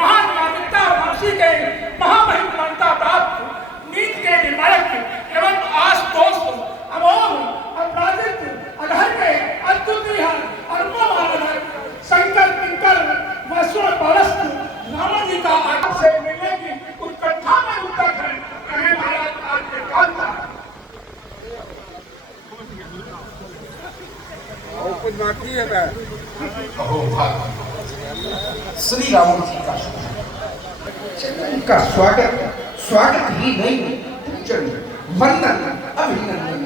महान नागरिकता वासी के महामहिमानता प्राप्त नीति के निर्णायक एवं आशुतोष अमोघ अपराजित अधर के अद्वितीय अरुणमानक शंकर किंकर वसुर परस्त रावण जी का आग से मिलने की उत्कंठा में उत्तर है कहे महाराज आज के काल का कुछ बाकी है श्री राम जी का स्वागत ही नहीं पूजन वंदन अभिनंदन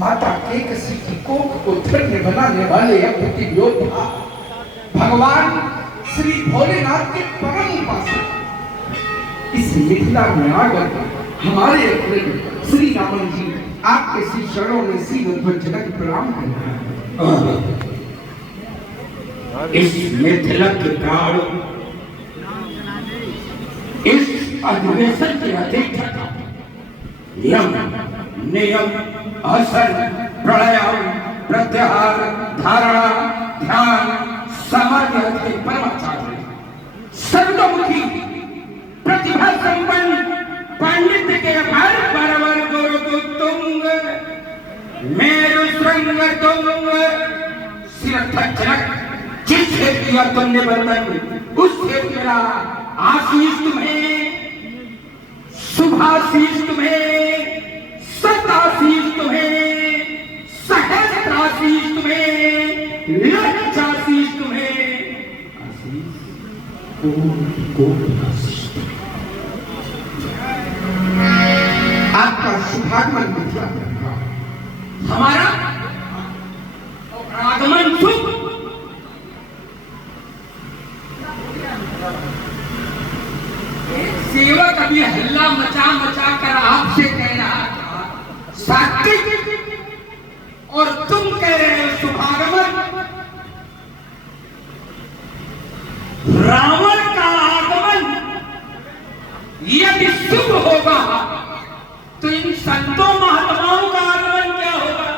माता के किसी की कोख को धन्य बनाने वाले अद्भुत योद्धा भगवान श्री भोलेनाथ के परम उपासक इस मिथिला में आकर हमारे अपने श्री रामन जी आपके श्री चरणों में सीधे प्रणाम करते हैं। इस मिथिला के प्राण इस अधिवेशन के अध्यक्षता यम नियम आसन प्राणायाम प्रत्याहार धारणा ध्यान समाधि के परमाचार्य सर्वमुखी प्रतिभा संपन्न पांडित्य के अपार परवर गुरु तुंग मेरु श्रृंग तुंग सिरथक जिससे किया तुमने बर्तन उससे मेरा आशीष तुम्हें शुभाशीष तुम्हें सताशीष तुम्हें सहस्त्राशीष तुम्हें लक्षाशीष तुम्हें आपका शुभागमन मिथिला हमारा आगमन शुभ सेवक अभी हल्ला मचा कर आपसे कह रहा था सात्विक और तुम कह रहे हो शुभागमन। रावण का आगमन यदि शुभ होगा तो इन संतों महात्माओं का आगमन क्या होगा?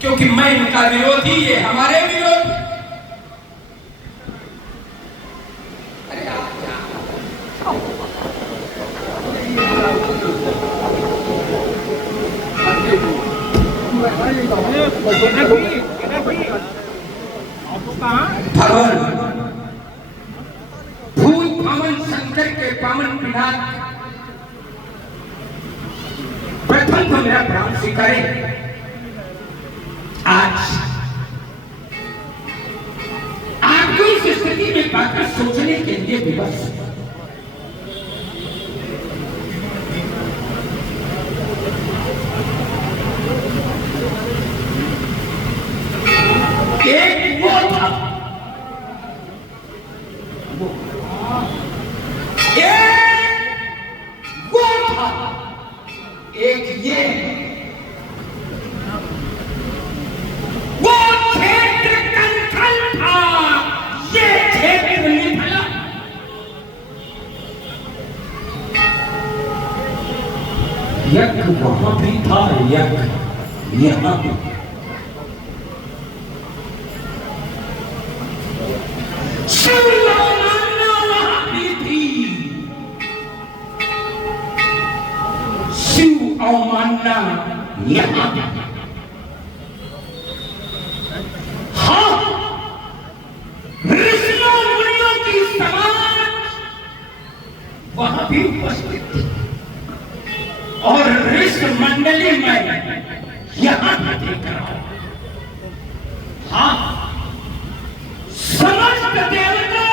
क्योंकि मैं इनका विरोधी, ये हमारे विरोधी। भूत पावन शंकर के पावन पिनाक प्रथम तो मेरा प्राण स्वीकारे। आज आपको इस स्थिति में पाकर सोचने के लिए विवश एक वो था, एक ये वो क्षेत्र कंथल था, ये क्षेत्र मिथिला। यज्ञ वहां भी था, यज्ञ यहां भी। अवमानना यहां हाँ ऋषियों मुनियों की समाज वहां भी उपस्थित थी और ऋषि मंडली में यहां देख रहा हूं। हाँ समस्त देवता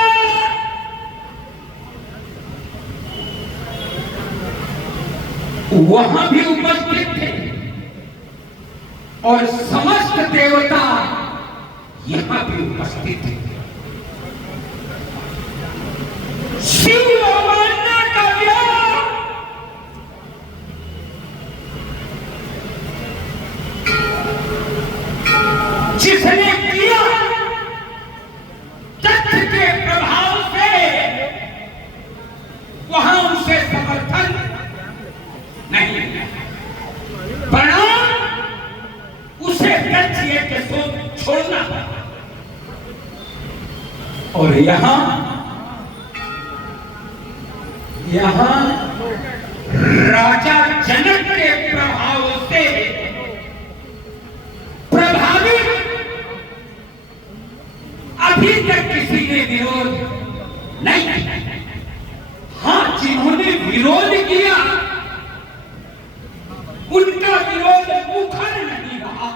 वहां भी उपस्थित थे और समस्त देवता यहां भी उपस्थित थे। शिव अवमानना का विरोध जिसने किया तथ्य के प्रभाव से वहां उनसे समर्थन नहीं, प्रणाम उसे तथ्य के छोड़ और यहाँ राजा जनक के प्रभाव से प्रभावित अभी तक किसी ने विरोध नहीं किया। हाँ, जिन्होंने विरोध किया उनका विरोध मुखर नहीं रहा,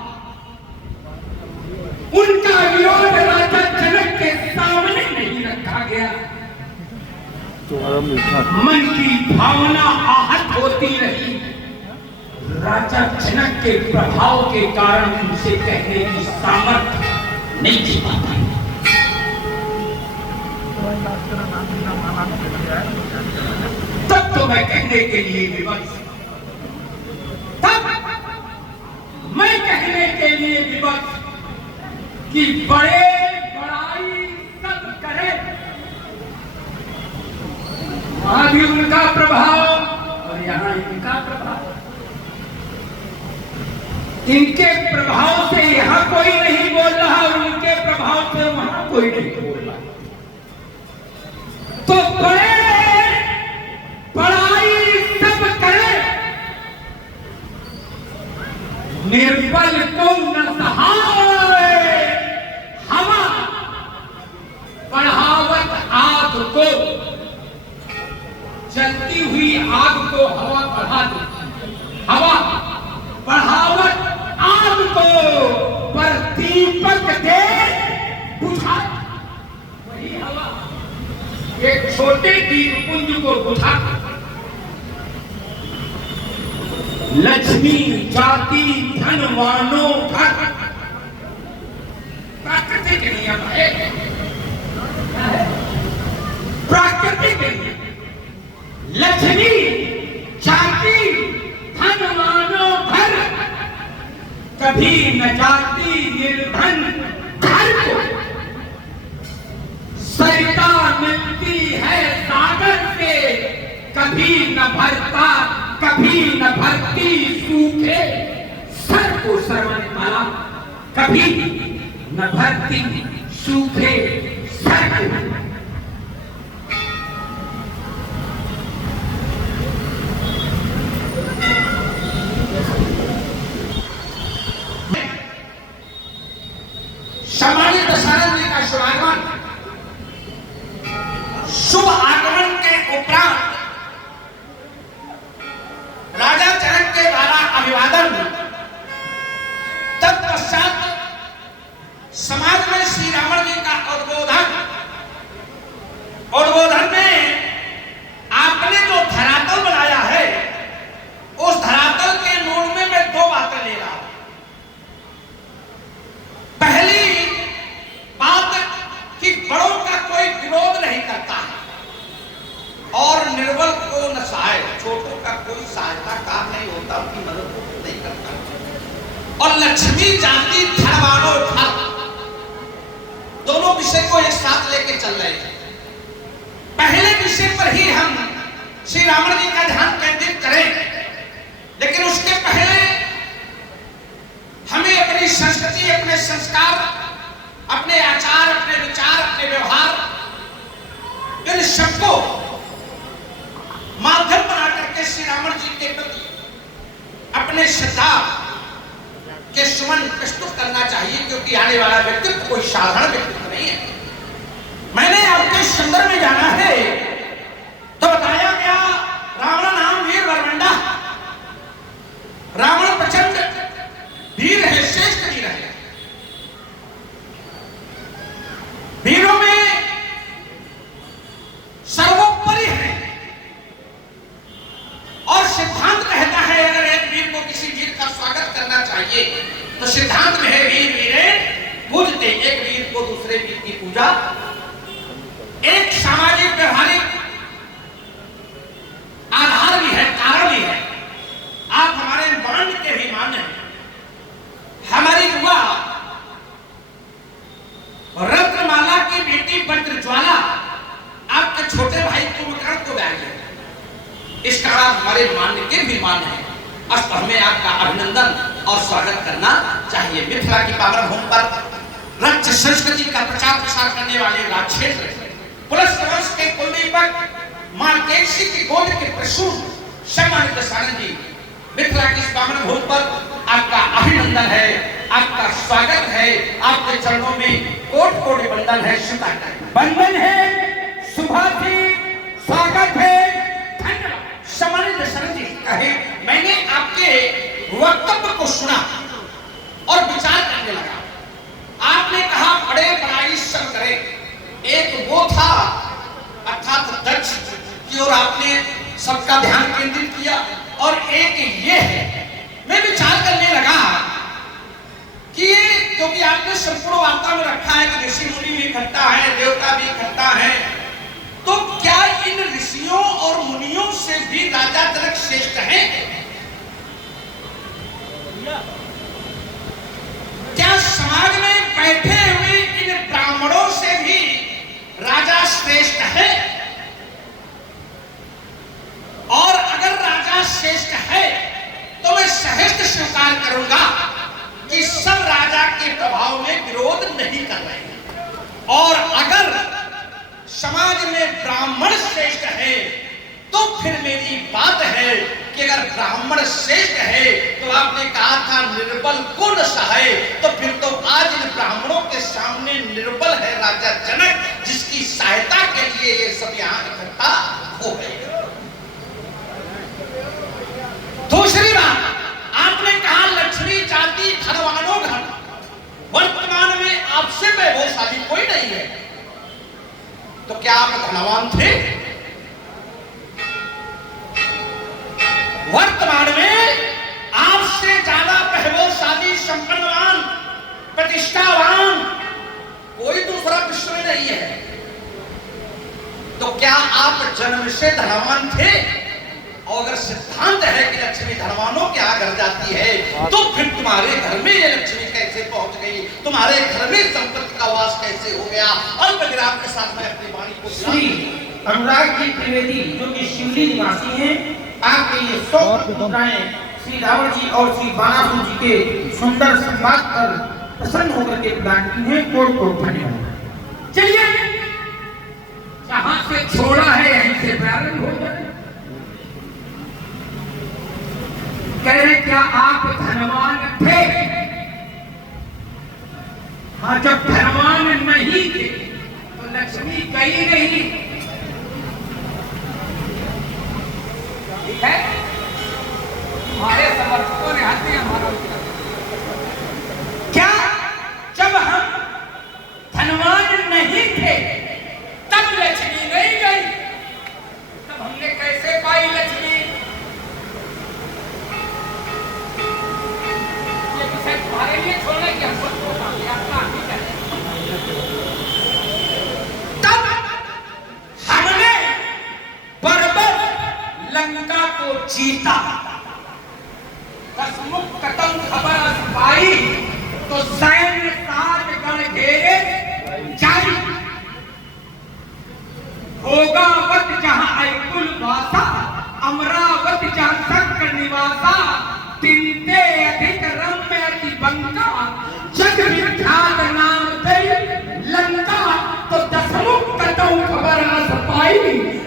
उनका विरोध राजा जनक के सामने नहीं रखा गया। मन की भावना आहत होती रही। राजा जनक के प्रभाव के कारण उनसे कहने की सामर्थ्य नहीं थी पाती। तब तो मैं कहने के लिए विवश, तब मैं कहने के लिए विवश कि बड़े बड़ाई सब करे। वहां भी उनका प्रभाव और यहाँ इनका प्रभाव। इनके प्रभाव से यहाँ कोई नहीं बोल रहा और उनके प्रभाव से वहां कोई नहीं बोल रहा। तो बड़े बड़ाई सब करे, निर्बल को न सहाय हवा, बढ़ावत आग को, जलती हुई आग को हवा बढ़ा देती, हवा बढ़ावत आग को पर दीपक दे बुझा। वही हवा एक छोटे दीपपुंज को बुझा। लक्ष्मी जाति धनवानों घर, प्राकृतिक नियम है, प्राकृतिक नियम। लक्ष्मी जाति धनवानों घर, कभी न जाति निर्धन घर को। सरिता मिलती है सागर से, कभी न भरता, कभी न भरती सूखे सर को सरवण माला, कभी न भरती सूखे सर को। सम्मानित दशरथ जी का शुभागमन, शुभ आगमन के उपरांत राजा जनक के द्वारा अभिवादन, तत्पश्चात समाज में श्री रावण जी का उद्बोधन में आपने जो धरातल बनाया है, उस धरातल के मूल में मैं दो बातें ले रहा हूं। पहली बात कि बड़ों का कोई विरोध नहीं करता है और निर्बल को न सहाय, छोटों का कोई सहायता काम नहीं होता, उनकी मदद नहीं करता। और लक्ष्मी जाति धनवानों घर, दोनों विषय को एक साथ लेके चल रहे हैं। पहले विषय पर ही हम श्री रावण जी का ध्यान केंद्रित करें, लेकिन उसके पहले हमें अपनी संस्कृति, अपने संस्कार, अपने आचार, अपने विचार, अपने व्यवहार, इन सबको माध्यम बना करके श्री रावण जी के प्रति अपने श्रद्धा के सुमन प्रस्तुत करना चाहिए, क्योंकि आने वाला व्यक्तित्व कोई साधारण व्यक्तित्व नहीं है। मैंने आपके संदर्भ में जाना है तो बताया गया रावण नाम वीर बरमंडा, रावण प्रचंड वीर है, श्रेष्ठ वीर है। वीरों में सर्वोपरि है और सिद्धांत कहता है अगर एक वीर को किसी वीर का स्वागत करना चाहिए तो सिद्धांत में है वीर वीरे पूजते, एक वीर को दूसरे वीर की पूजा एक सामाजिक व्यवहारिक आधार भी है, कारण भी है। आप हमारे बांध के भी मान हैं। हमारी बुआ रत्नमाला की बेटी वज्रज्वाला आपके छोटे भाई कुंभकर्ण को ब्याह किया, इसका हमारे मान्य के भी मान है। अस्त हमें आपका अभिनंदन और स्वागत करना चाहिए। मिथिला की पावन भूमि पर राज्य संस्कृति का प्रचार प्रसार करने वाले राजक्षेत्र पुलस वंश के कुलदीपक मार्केशी के गोद के प्रसून सम्मानित सानंद जी, मिथिला की इस पावन भूमि पर आपका अभिनंदन है, आपका स्वागत है। आपके चरणों में कोट कोट वंदन है, बंधन है, शुभार्थी स्वागत है, धन्यवाद। सम्मानित सानंद जी, कहे मैंने आपके वक्तव्य को सुना और विचार करने लगा। आपने कहा बड़े बड़ाई सब करे, एक वो था अर्थात दक्ष की ओर आपने सबका ध्यान केंद्रित किया, और एक ये है। मैं विचार करने लगा कि क्योंकि आपने संपूर्ण वार्ता में रखा है कि ऋषि मुनि भी इकट्ठा है, देवता भी इकट्ठा है, तो क्या इन ऋषियों और मुनियों से भी राजा जनक श्रेष्ठ हैं? क्या समाज में बैठे हुए इन ब्राह्मणों से भी राजा श्रेष्ठ है? और अगर राजा श्रेष्ठ है तो मैं सहर्ष स्वीकार करूंगा कि सब राजा के प्रभाव में विरोध नहीं कर रहे हैं। और अगर समाज में ब्राह्मण श्रेष्ठ है तो फिर मेरी बात है कि अगर ब्राह्मण श्रेष्ठ है तो आपने कहा था निर्बल को न सहाय, तो फिर तो आज इन ब्राह्मणों के सामने निर्बल है राजा जनक, जिसकी सहायता के लिए ये सब यहाँ इकट्ठा हो गए। दूसरी बात, आपने कहा लक्ष्मी जाति धनवानों घर, वर्तमान में आपसे वैभवशाली कोई नहीं है, तो क्या आप धनवान थे? वर्तमान में आपसे ज्यादा वैभवशाली, संपन्नवान, प्रतिष्ठावान कोई दूसरा विश्व में नहीं है, तो क्या आप जन्म से धनवान थे? और अगर सिद्धांत है कि लक्ष्मी धनवानों के यहाँ घर जाती है, तो फिर तुम्हारे घर में ये लक्ष्मी कैसे पहुंच गई? तुम्हारे घर में संपत्ति का वास कैसे हो गया? अल्प विराम के साथ मैं अपनी वाणी को श्री अनुराग जी त्रिवेदी जो कि शिवली निवासी हैं, आपके ये 100 मुद्राएं श्री रावण जी और श्री बाणासुर जी के सुंदर संवाद पर प्रसन्न होकर के प्रदान की है। कोट कोट धन्यवाद। चलिए, जहां से छोड़ा है यहीं से प्रारंभ हो जाए। कह रहे क्या आप धनवान थे? हाँ, जब धनवान नहीं थे तो लक्ष्मी गई नहीं, ठीक है? हमारे समर्थकों ने हंसी हमारा क्या जब हम धनवान नहीं थे तब लक्ष्मी नहीं गई? तब हमने कैसे पाई लक्ष्मी? तुम्हारे लिए छोड़ने की तब हमने बर्बर लंका को जीता, दसमुख कतम खबर पाई तो सैन्य साज गण घेरे जाई, भोगावत जहां ऐकुल वासा, अमरावत जहां शंकर निवासा, तिनते अधिक रम्य अति बंका, जग विख्यात नाम ते लंका, तो दसमुख कतौ खबर न पाई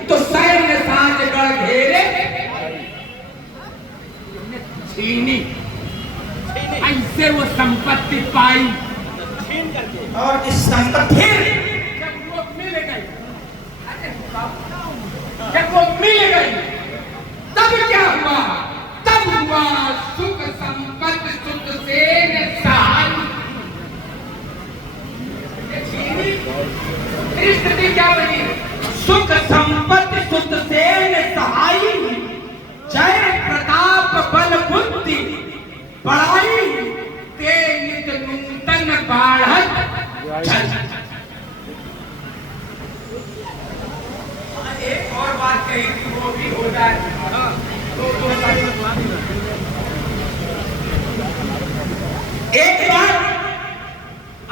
तो सैन्य साज गण घेरे छीनी। ऐसे वो संपत्ति पाई, और इस संपत्ति जब वो मिल गई, जब वो मिल गई तब क्या हुआ? तब हुआ सुख संपत्ति सुख सेन सहाय। स्थिति क्या बनी? सुख संपत्ति सुख सेन सहाय, जय प्रताप बल बुद्धि बढ़ाई, ते नित नूतन बाढ़त छल। एक और बात कही थी, वो भी हो जाए। एक बात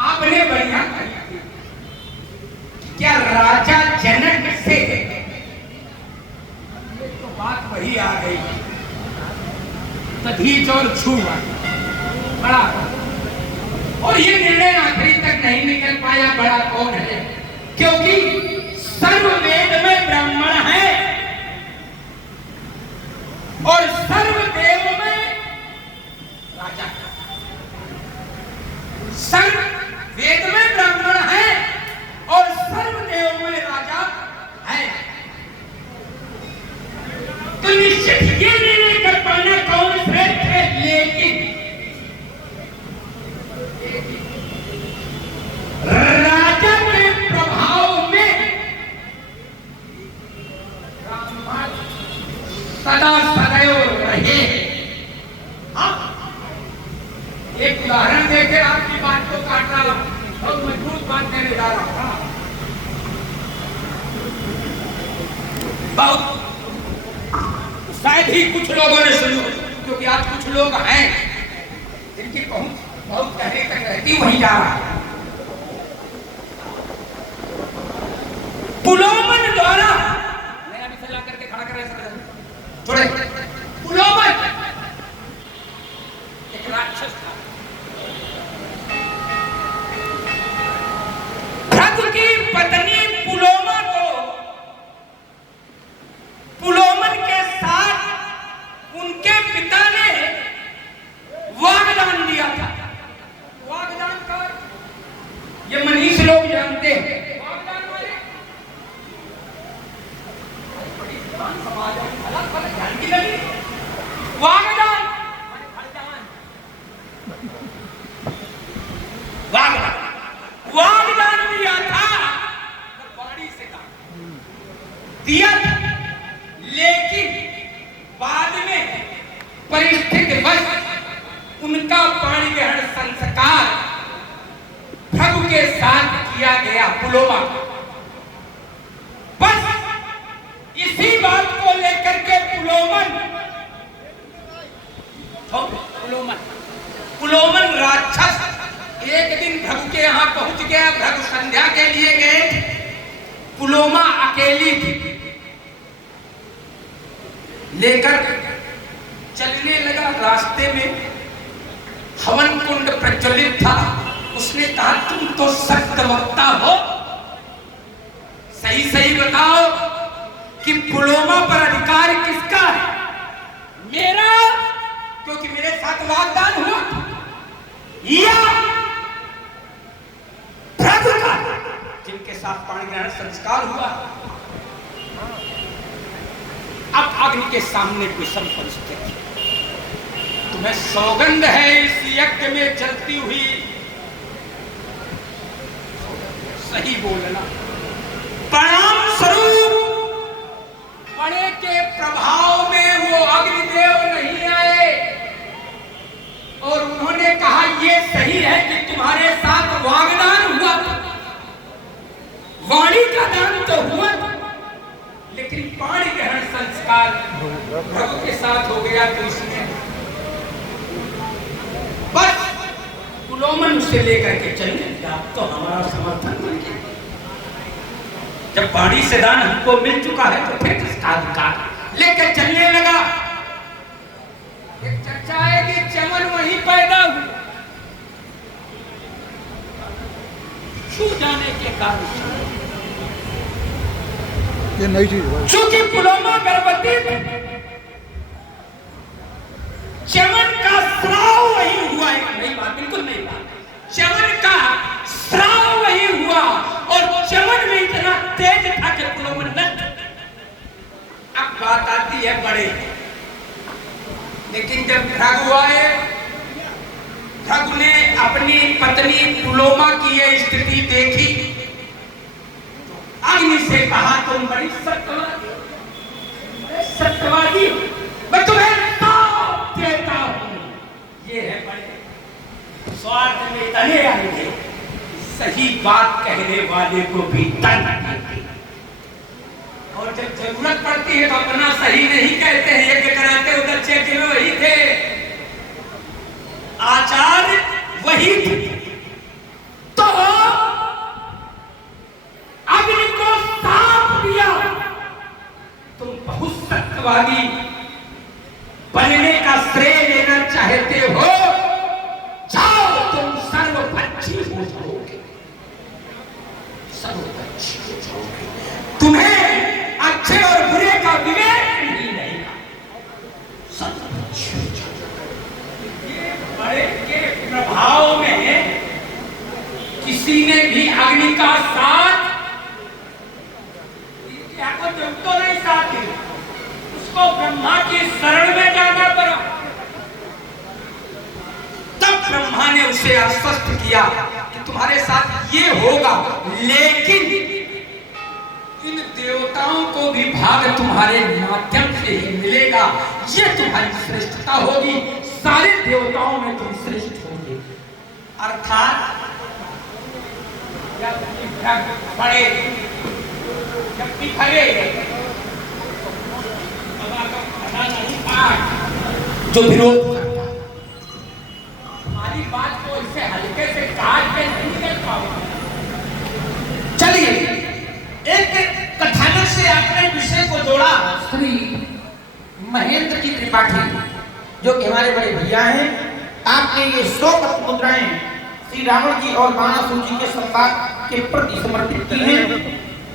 आपने बढ़िया कही थी, क्या राजा जनक से तो बात वही आ गई, तधीच और छुआ बड़ा, और ये निर्णय आखिरी तक नहीं निकल पाया बड़ा कौन है, क्योंकि सर्व वेद में ब्राह्मण है और सर्व देव में राजा। सर्व वेद में ब्राह्मण है और सर्व देव में राजा है। तो निश्चित ये निर्णय कर पाना कौन श्रेष्ठ है, लेकिन राजा के प्रभाव में ब्राह्मण सदा सदैव रहे। हाँ, एक उदाहरण देकर आपकी बात को काट रहा हूं, बहुत मजबूत बात कहने जा रहा हूं। बहुत शायद ही कुछ लोगों ने सुनी, क्योंकि आज कुछ लोग हैं जिनकी पहुंच बहुत गहरे तक रहती, वहीं जा रहा है। पुलोमन द्वारा मैं अभी सजा करके खड़ा कर रहा थोड़े। पुलोमन एक राक्षस था, भृगु की पत्नी पुलोमा को पुलोमन के साथ उनके पिता ने वागदान दिया था। वागदान का ये मनीष लोग जानते हैं। वागदान वाले समाज अलग अलग ध्यान की लगी। वागदान वागदान वागदान दिया था, वाणी से कहा दिया था, लेकिन बाद में परिस्थिति वश उनका पाणी ग्रहण संस्कार भृगु के साथ किया गया पुलोमा। बस इसी बात को लेकर के पुलोमन राक्षस एक दिन भृगु के यहां पहुंच गया। भृगु संध्या के लिए गए, पुलोमा अकेली थी, लेकर चलने लगा। रास्ते में हवन कुंड प्रज्वलित था। उसने कहा, तुम तो सत्य वक्ता हो, सही सही बताओ कि पुलोमा पर अधिकार किसका है? मेरा, क्योंकि मेरे साथ वागदान हुआ, या भृगु का जिनके साथ पाणी ग्रहण संस्कार हुआ? अब अग्नि के सामने विषम परिस्थिति। तुम्हें सौगंध है इस यज्ञ में जलती हुई, सही बोलना। परिणाम स्वरूप बड़े के प्रभाव में वो अग्निदेव नहीं आए और उन्होंने कहा, ये सही है कि तुम्हारे साथ वागदान हुआ, वाणी का दान तो हुआ, लेकिन पाणी ग्रहण संस्कार भृगु के साथ हो गया। तो इसने बस पुलोमन से लेकर के चलने लगा, तो हमारा समर्थन बन गया। जब पाणी से दान हमको मिल चुका है तो फिर किसका अधिकार? लेकर चलने लगा। एक चर्चा है कि चमन वहीं पैदा हुआ, छू जाने के कारण ये नई चीज है। चूंकि पुलोमा गर्भवती थी, चमन का स्राव वही हुआ। एक नई बात, बिल्कुल नई बात, चमन का स्राव वही हुआ और चमन में इतना तेज था कि पुलोमन नष्ट। अब बात आती है बड़े, लेकिन जब भृगु आए, भृगु ने अपनी पत्नी पुलोमा की यह स्थिति देखी, अग्नि से कहा, तुम बड़ी सत्यवादी, मैं तुम्हें साथ देता हूं। ये है बड़े स्वार्थ में तने आएंगे, सही बात कहने वाले को भी तन, और जब जरूरत पड़ती है तो अपना सही नहीं कहते हैं। यज्ञ कराते उधर चेक में वही थे, आचार्य वही थे, तो अग्नि को साथ दिया। तुम बहुत सत्यवादी बनने का श्रेय लेना चाहते हो, जाओ तुम सर्वफल हो जाओगे, सर्वोच्च हो जाओगे। तुम्हें अच्छे और बुरे का विवेक नहीं रहेगा, सर्वोच्च हो जाओगे। ये बड़े के प्रभाव में किसी ने भी अग्नि का साथ को जब तो नहीं साथ दी, उसको ब्रह्मा की शरण में जाना पड़ा। तब ब्रह्मा ने उसे आश्वस्त किया कि तुम्हारे साथ ये होगा, लेकिन इन देवताओं को भी भाग तुम्हारे माध्यम से ही मिलेगा। ये तुम्हारी श्रेष्ठता होगी, सारे देवताओं में तुम श्रेष्ठ होगे। अर्थात जब बड़े जब बिखरे जो विरोध करता है, हमारी बात को इससे हल्के से काट के नहीं निकल पाऊंगा। चलिए एक कथानक से आपने विषय को जोड़ा। श्री महेंद्र की त्रिपाठी जो कि हमारे बड़े भैया हैं, आपने ये 100 मुद्राएं श्री रावण जी और बाणासुर जी के संवाद के प्रति समर्पित की हैं।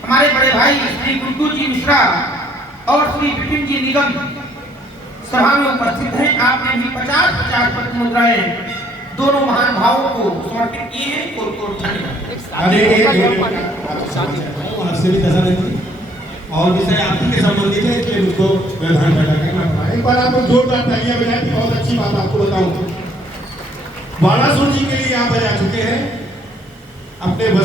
हमारे बड़े भाई श्री गुड्डू जी मिश्रा और श्री विपिन जी निगम सभा में उपस्थित हैं। आपने भी 50-50 मुद्राएं दोनों महान भावों को समर्पित किए हैं। आपसे भी दशरथ जी और विषय आपके के संबंधित है, इसलिए मुझको व्यवधान पैदा करना पड़ा। एक बार आप जोरदार तालियां बजाएं तो बहुत अच्छी बात आपको बताऊं। बाणासुर जी के लिए आप बजा चुके हैं अपने